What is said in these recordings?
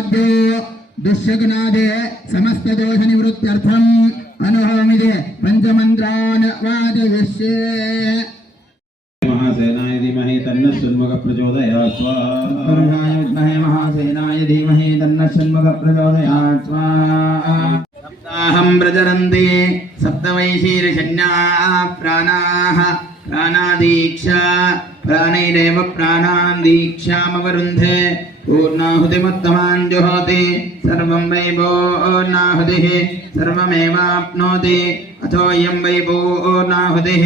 वाद्यो दुष्यगुणादे समस्त दोष निवृत्त्यर्थम अनुहोमिदे पंचमंत्रान् वादयिष्ये। महासेनाय धीमहि तन्नः षण्मुखः प्रचोदयात् स्वाहा। महासेनाय धीमहि तन्नः षण्मुखः प्रचोदयात् स्वाहा। सप्ताहं प्रचरन्ति सप्तवैशीर्षण्याः प्राणाः प्राणादीक्षा प्राणैरेव प्राणान् दीक्षामवरुन्धे पूर्णाहुतिमुत्तमान् जुहोति सर्वं वै पूर्णाहुतिः सर्वमेवाप्नोति अथोऽयं वै पूर्णाहुतिः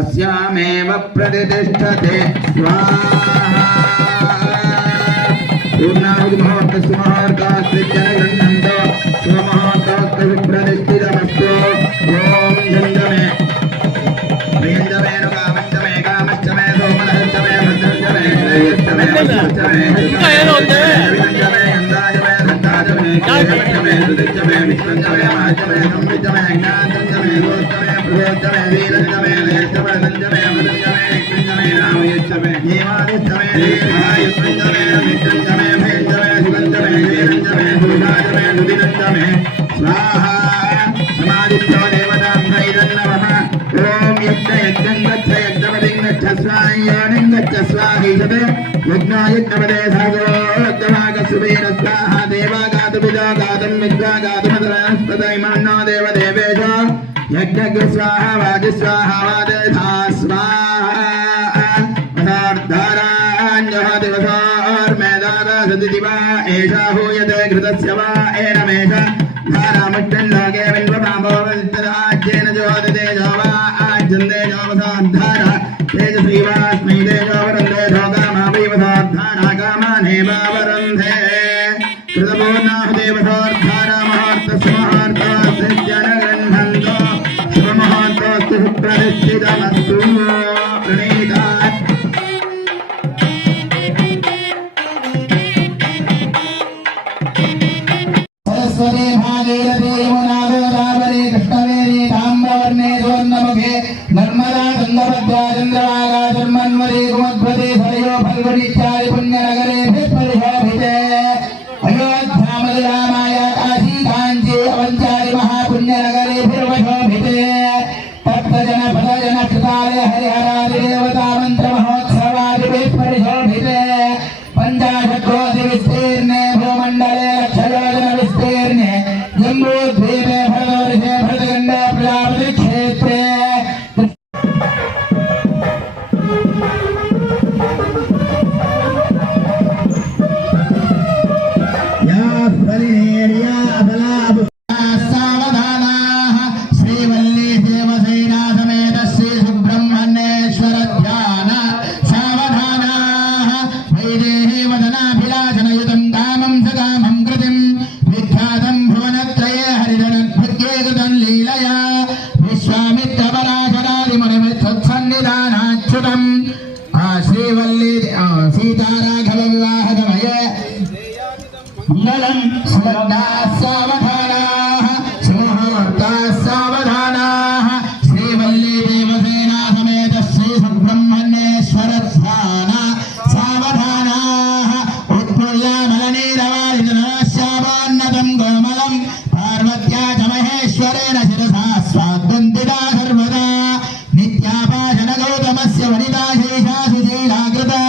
अस्यामेव प्रतिष्ठते स्वाहा। पूर्णाहुतिमुहूर्तस्य मुहूर्तास्य जनगृह्णन्तो स्वमुहूर्तस्य प्रतिष्ठितमस्तु। ॐ झञ्झमे प्रियञ्जमेन कामश्चमे कामश्चमे सोमनश्चमे भद्रश्चमे श्रेयश्चमे भद्रश्चमे विरञ्जमे अन्दाजमे धन्दाजमे केशश्चमे हृदयश्चमे विष्णुश्चमे महाश्चमे संविच्चमे ज्ञानश्चमे रोश्चमे प्रभोश्चमे वीरश्चमे लयश्चमे धञ्जमे मदञ्जमे निकृञ्जमे रामयश्चमे हेमादिश्चमे देवायुष्णञ्जमे नित्यञ्जमे भयञ्जमे सुगञ्जमे वीरञ्जमे भूषाजमे सुदिनञ्जमे स्वाहा। समादित्यो देवतां भैरन्नमः। ॐ यज्ञ यज्ञं गच्छ यज्ञपतिं गच्छ स्वाहायं गच्छ स्वाहीषत् यज्ञायज्ञपदे सहस्रोऽग्रभागसुवीर स्वाहा। देवागातुबिजा गातुं विद्वा गातुमतरस्पतैमन्नो देवदेवेश यज्ञ स्वाहा वाजि स्वाहा वादेधा स्वाहा। पदार्थाराञ्जः दिवसोर्मेदारा सदिदिवा एषा हूयते घृतस्य वा एनमेष धारामुष्टन्लोके बिल्वपाम्बोवल्तराज्येन ज्योतितेजो वा आज्यन्ते जोवसाद्धारा तेजश्रीवास्मै तेजो वरन्ते धोकामापैवसाद्धारा कामानेवावरन्धे कृतपूर्णाहुदेवसोद्धारा मुहूर्तस्य मुहूर्तस्य जनगृह्णन्तो शुभमुहूर्तोऽस्तु सुप्रतिष्ठितमस्तु प्रणीतात्। सरस्वती भागीरथी यमुना गोदावरी कृष्णवेणी ताम्रवर्णे सुवर्णमुखे नर्मदा तुङ्गभद्रा चन्द्रभागा जन्मन्वरी कुमुद्वती सरयो फल्गुनी चारि पुण्यनगरे परिशोभिते अयोध्यामधुरामाय काशी काञ्ची अवञ्चारि महापुण्यनगरे शोभिते तप्तजन फलजन कृतालय हरिहरादि देवता मन्त्र महोत्सवादि परिशोभिते पञ्चाशत्कोटि विस्तीर्णे भूमण्डले लक्षयोजन विस्तीर्णे जम्बूद्वीपे भरतवर्षे भरतखण्डे प्रजापति क्षेत्रे सावधानाः श्रीवल्ली देवसेना समेत श्री सुब्रह्मण्येश्वर ध्यान सावधानाः वैदेही वदनाभिलाषणयुतं कामं सकामं कृतिं विख्यातं भुवनत्रये हरिजनद्भुत्ये कृतं लीलया विश्वामित्रपराशरादिमुनिसत्सन्निधानाच्युतं श्रीवल्ली सीताराघव विवाहगमये मंगलं सुमन्दाः सावधानाः सुमुहूर्ताः सावधानाः श्रीवल्ली देवसेना समेत श्री सुब्रह्मण्येश्वर ध्यान सावधानाः उत्फुल्लामलनीरवारितनश्यामोन्नतं गोमलं पार्वत्या च महेश्वरेण शिरसा स्वाद्वन्दिता सर्वदा नित्यापाशनगौतमस्य वनिता शेषा सुशीलाकृता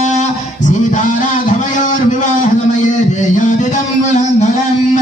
सीताराघवयोर्विवाहसमये जयादिदं मङ्गलम्।